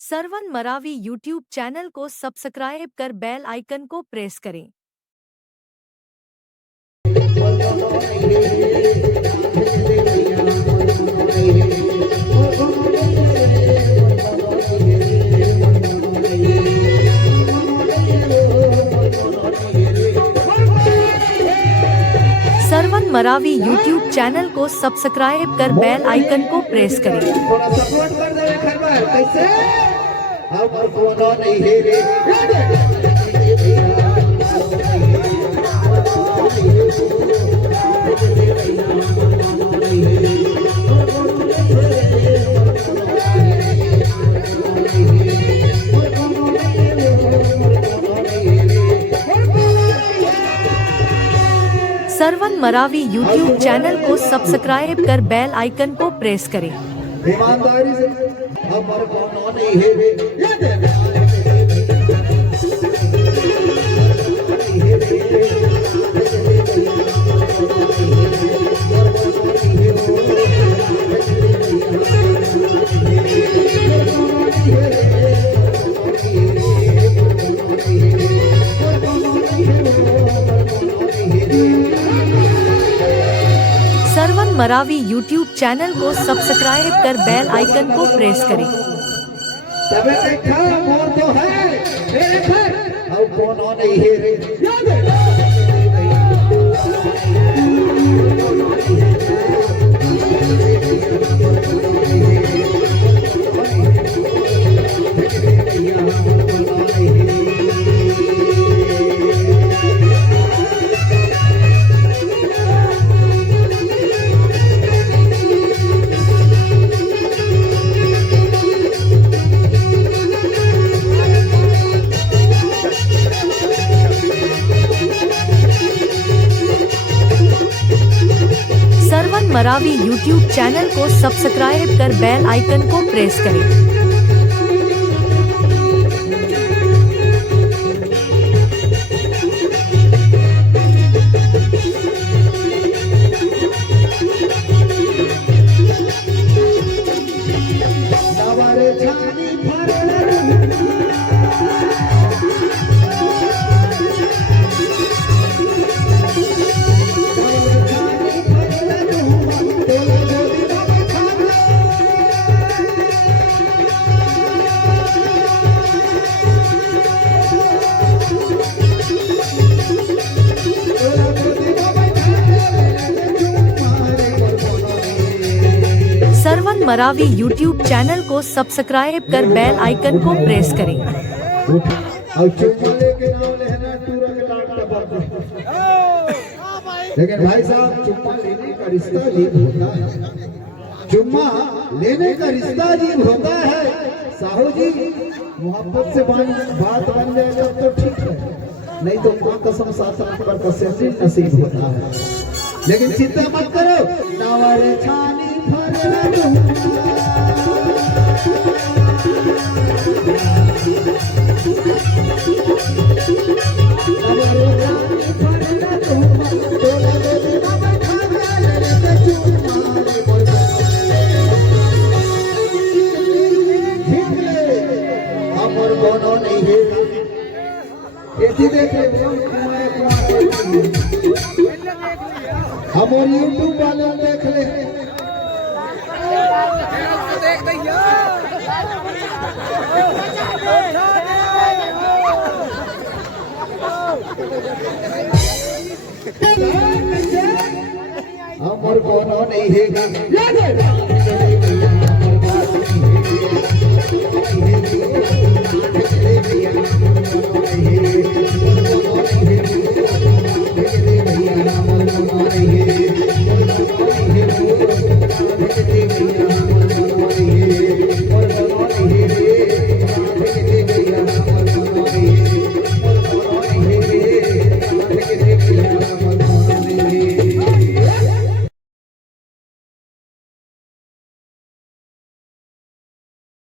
Sarwan Maravi YouTube channel को subscribe कर bell icon को प्रेस करें। सरवन मरावी यूट्यूब चैनल को सब्सक्राइब कर बेल आइकन को प्रेस करें। थोड़ा सपोर्ट कर दे खरबर कैसे अब कोनो नहीं है रे सरवन मरावी यूट्यूब चैनल को सब्सक्राइब कर बेल आइकन को प्रेस करें। ईमानदारी से हमर कोनो नहीं है रे सरवन मरावी यूट्यूब चैनल को सब्सक्राइब कर बेल आइकन को प्रेस करें। तबे देखा मोर तो है मेरे घर अब कोनो नहीं है रे सरवन मरावी यूट्यूब चैनल को सब्सक्राइब कर बेल आइकन को प्रेस करें। नवारे छानी फरला सरवन मरावी यूट्यूब चैनल को सब्सक्राइब कर बेल आइकन को प्रेस करें। अब चुम्मा लेके नाम लेना तुरंत डांटना पड़ता है। लेकिन भाई साहब चुम्मा लेने का रिश्ता अजीब होता है। चुम्मा लेने का रिश्ता अजीब होता है। साहू जी मोहब्बत से बात बन जाएगा तो ठीक है, नहीं तो मां कसम साथ पर कसम नसीब होता है। लेकिन चिंता मत करो नवारे छानी कोनो नहीं है ये देख हम और यूट्यूब वाले देख ले हम और कोनो नहीं है